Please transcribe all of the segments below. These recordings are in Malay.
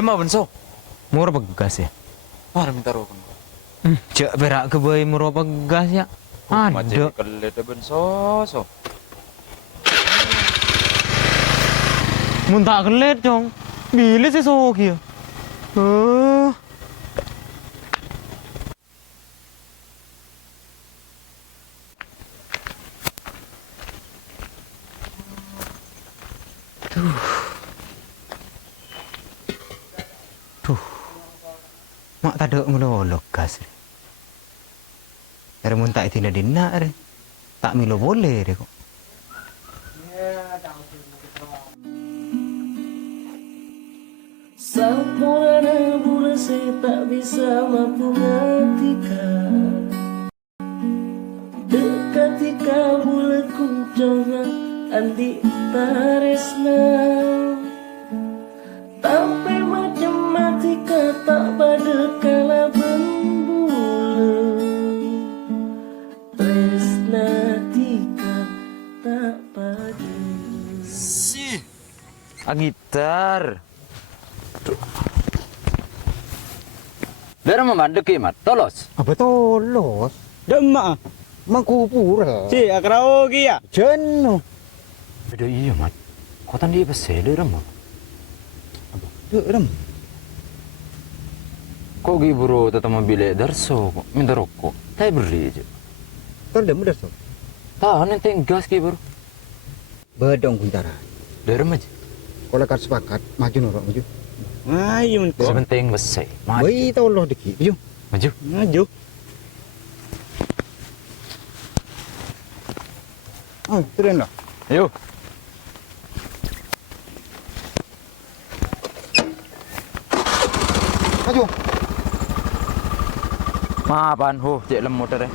Emang benso. Murah begas ya. Mari minta rokok. Cek berak ke bayi murah begas ya. Macam Ada. kelet benso. So. Muntah kelet dong. Bila sih sok ya. Mak tak ada melolok gas. Ada muntah itu tidak dinak. Tak milo boleh deh kok. Sempurna bulan saya tak bisa mampu menghentikan. Ketika bulan kunjungan andi taresna, tapi macam mati kata pada kala berbulan. Tresna tika tak pada. Si. Gitar. Dari memanduk kimat, tolos. Apa tolos? Demak. Mangkupura. Si karaoke ya. Jenuh. Beda iya mat. Kau tadi apa sih dari mah? Rem. Kau gigi bro tetap mobil darso kok minta rokok. Tapi beri aja. Kan udah mudah so. Tahu nanti gas gigi bro. Bedong kuntara. Dari aja. Kalau kau sepakat, maju norok maju. Ayo mentok. Sebenting besar. Maju. Bayi tolong dikit. Maju. Maju. Maju. Oh, turun lah. Ayo. Maju. Maafan ho, cek lem motor deh.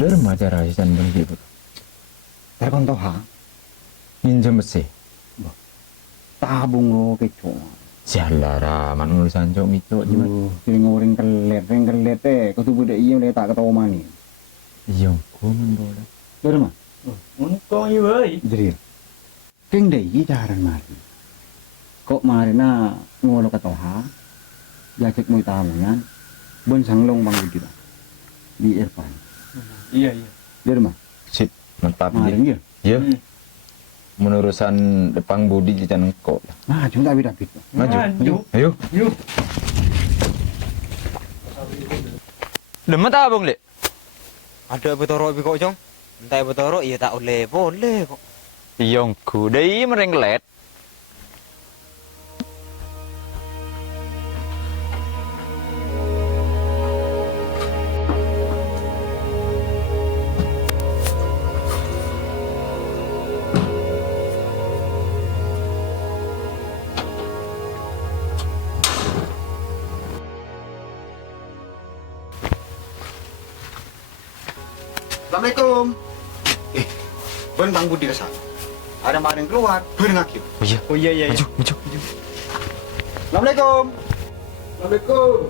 Dari mana cara sisan beli bu? Telepon toh ha. Minjem besi. Tabung lo kecoh. Sialara, mana urusan cok micok gimana? Jadi ngoring kelet kau tuh budak iya udah tak ketawa mani. Iya, kau boleh. Dari mana? Untung iya boy. Jadi. Keng deh jaran mari. Kok mari na ngolo kata ha. Jakek mau tamuan. Bon sanglong bang Budi lah. Di Irfan. Iya. Dari mana? Sip, mantap Maring dia. dia. Iya. Menerusan depan budi di kok. Nah, cuma David. Maju. Ayo. Yuk. Demet apa bang le? Ada betoro kok jong. Entah betoro iya tak boleh kok. Yongku deh merenglet. Assalamualaikum. Bon Bang Budi kesana. Ada maring keluar, berengakip. Oh iya. Oh iya. Maju. Assalamualaikum. Assalamualaikum.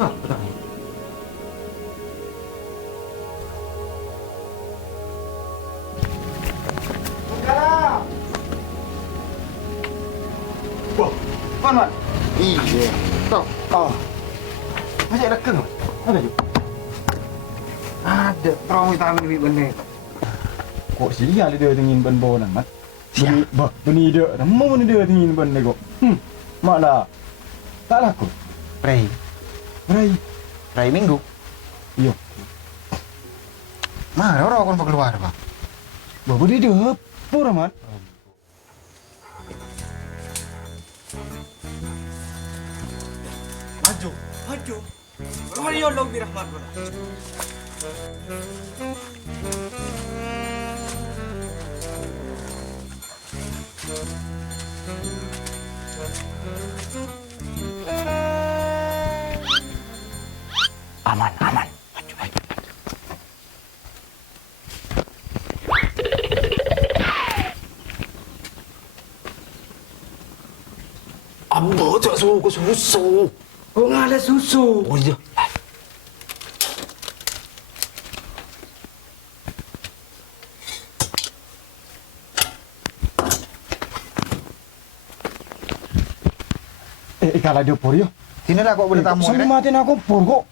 Ah, betul. Sekarang. Wah, mana? Iya. Tuh. Oh. Masih ada keng? Ada juga. Ada. Terong vitamin ini bener. Kok sial dia dingin ban bola mat. Sial. Bah, beni dia. Mau beni dia dingin ban nego. Malah. Tak laku. Ray. Ray minggu. Iya. Mana orang kon keluar, Pak? Bah, beni dia pura mat. Maju. Rohanion long birahman mo na. Aman, aman. Abo tak suka susu. Kok ngalah susu? Oh iya. Kalau dia por yo. Sini lah kok boleh tamu Sampai ni. mati aku por kok.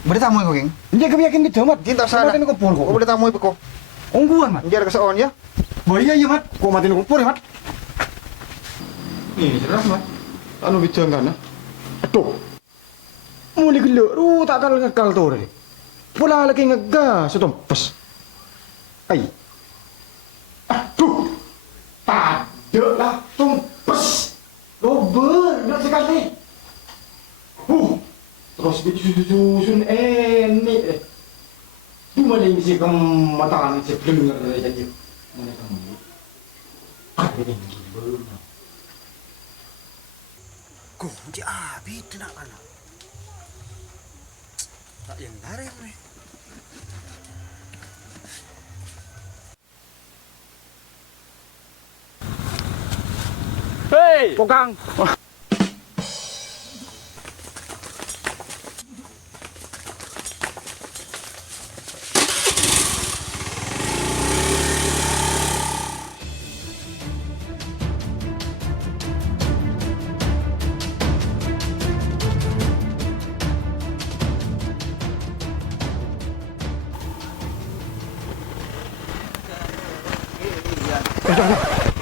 Boleh tamu kau, King? Dia kebiakin gitu mat. Kita sana. Mati aku por kok. Kau boleh tamu kau. Ungguan mat. Biar keseon ya. Bahaya ya mat. Kok mati aku por ya mat. Ini jelas mat. Anu bicara kan? Aduh. Mulai gelak. Tak ngakal tu ni. Pula lagi ngegas. Pes. Ay. Aduh. Tak. Lah. Pes. Lober. Nak sekali. Terus susun ini. Cuma dia mesti kematangan si dengar saja. Mana kamu? Ada yang gila. Kunci abi itu nak mana? Tak yang garis ni. Hei! Pokang.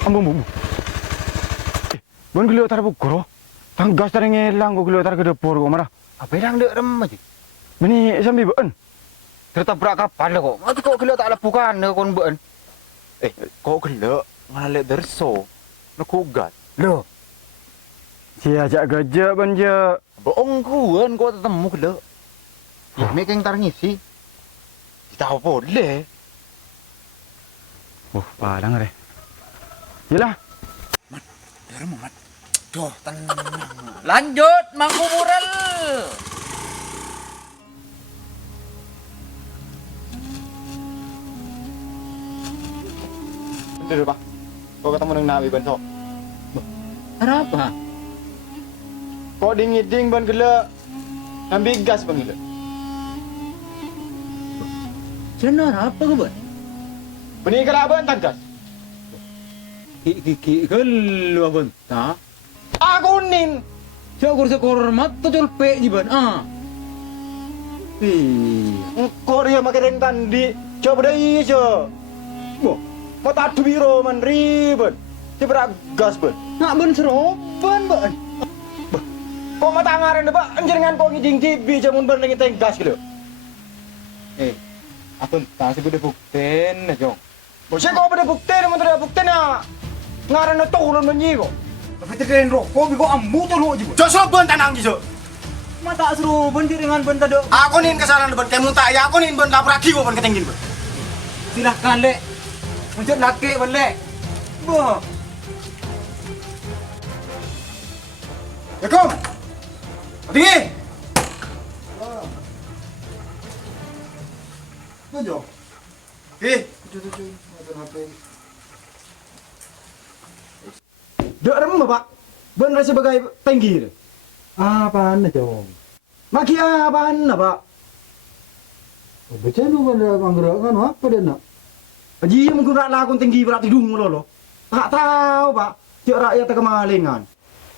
Ambung. Bon gelo tar bukro. Tang gas tar ngelang go gelo tar ke depur go marah. Apa yang dek rem aja? Beni sambil beun. Tertabrak kapal lah kok. Mati kok gelak tak lapukan kon beun. Kok gelak ngalet derso. Nakugat. Lo. Si ajak gajah banja. Bohong kuan kok tetemu gelak. Ya, making tar ngisi. Tahu boleh. Padang re. Yalah. Derem mat. Doh, tenang. Lanjut, Mangku Mural. Betul Pak. Kau ketemu dengan Nabi Banso. Apa? Kok dingiding ban gelak. Ambil gas ban gelak. Cenar apa ke buat? Beni kalau ban tangkas. Gelo abang. Tak. Aku nin. Cakap sekor mata colpek je ban. Kau dia makan yang tandi. Coba dah je. Boh. Kau tak tu biro man ribet. Coba gas ban. Nak ban seropan ban. Kau mata ngaran dah pak. Jangan kau ngijing tibi jamun ban lagi teng gas gitu. Apa tak sebut bukten na jong. Bosnya kau pada bukti namun tidak bukti na. Ngaran na turun menyigo. Tapi terkena rokok, biko ambu tu lo je. Josok ban tanang je. Mata seru benci dengan benda do. Aku nin kesalahan ban kamu tak ya aku nin ban laprak kigo ban ketenggin ban. Silahkan lek. Mencet laki balik. Boh. Ya kom. Pergi. Tujuh. Dek rem Pak. Ben rasa sebagai tinggi. Apaan na jong? Maki apaan Pak? Baca lu pada panggerak kan apa dia nak? Haji mungkin nak lakon tinggi berat hidung lo. Tak tahu Pak. Cik rakyat kemalingan.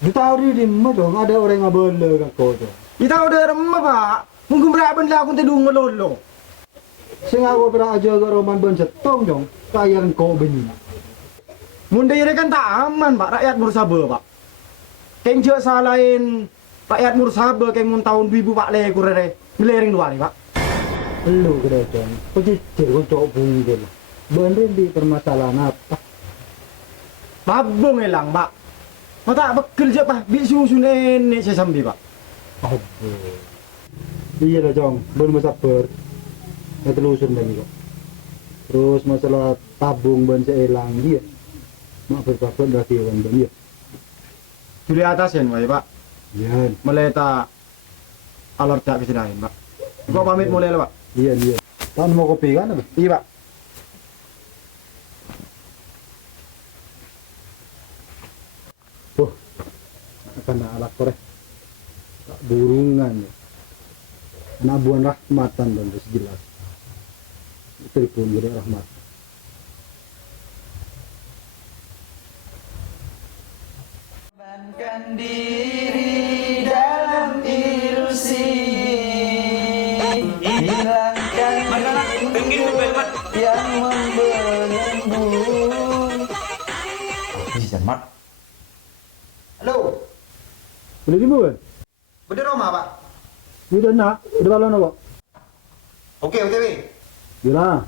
Dia tahu dia mah jong ada orang yang ngabela kat kau jong. Kita udah rem Pak. Mungkin berat ben lakon hidung lo. Sing aku pernah aja ke Roman ben setong jong. Kaya kau benyi. Munda ini kan tak aman Pak. Rakyat bersabar Pak. Keng je salahin rakyat bersabar keng mun tahun 2000 Pak le kurere. Melering dua ni Pak. Lu kena jong. Pecicir kau cok bunggil. Bener di permasalahan apa? Babong elang Pak. Mata bekel je Pak. Bisu sunen saya sambil Pak. Aduh. Iya lah jong. Ben bersabar. Ya telusun lagi kok. Terus masalah tabung ban seelang dia. Mak berpakat berarti orang dia. Sudah atasin wae Pak. Ya. Mulai tak alert tak bisa lain Pak. Gua pamit mulai lah, Pak. Iya, iya. Tahun mau kopi kan apa? Iya, Pak. Wah, akan alat korek. Tak burungan ya. Nabuan rahmatan dan jelas. Telepon jadi rahmat. Diri dalam ilusi, hilangkan yang membelenggu. Bisa mat. Halo. Boleh di mana? Bener Roma, Pak. Udah nak, udah balon apa? Oke, OTW. Gila.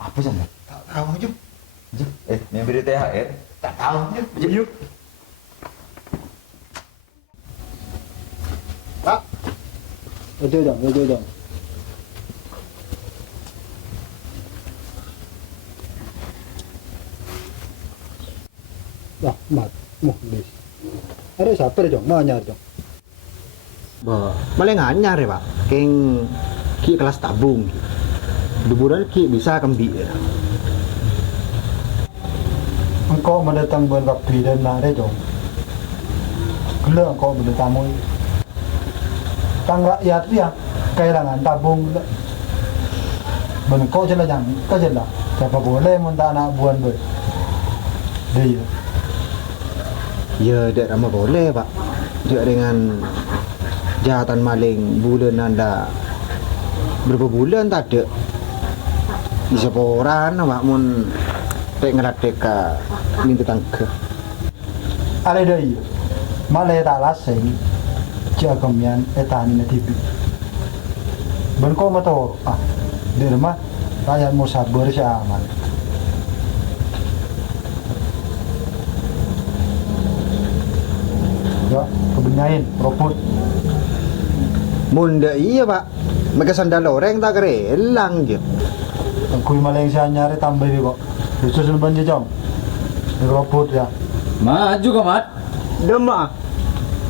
Apa sih? Tak tahu aja. Memberi THR? Tak tahu aja. Yuk. Pak, Ojo dong, ojo dong. Wah, mat, muhlis. Ada siapa dong? Mau nyari dong. malah nganyar ya, Pak. Keng ki kelas tabung. Liburan ki bisa kembi. Engkau mendatang bulan waktu dan nare dong. Gila engkau mendatang tamu. Tang rakyat ya, kehilangan tabung. Kau jelas yang, kau jelas. Siapa boleh minta anak buan ber. Dia. Ya, tidak ramah boleh, Pak. Juga dengan jahatan maling bulan anda berapa bulan tak ada di seporan Pak mun tek ngeratek minta tangke. Ada dia. Malah tak laseng. Jagamian etani na TV. Kau motor. Di rumah rakyat mau sabar si aman. Ya, kebenyain, roput. Munda iya, Pak. Maka sandal orang tak kerelang je. Aku malah yang saya nyari tambah ni kok. Khusus ban je jom. Roput ya. Maju ka, Mat. Demak.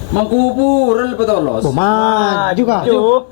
Mangkupur petolos. Maju kah? Maju.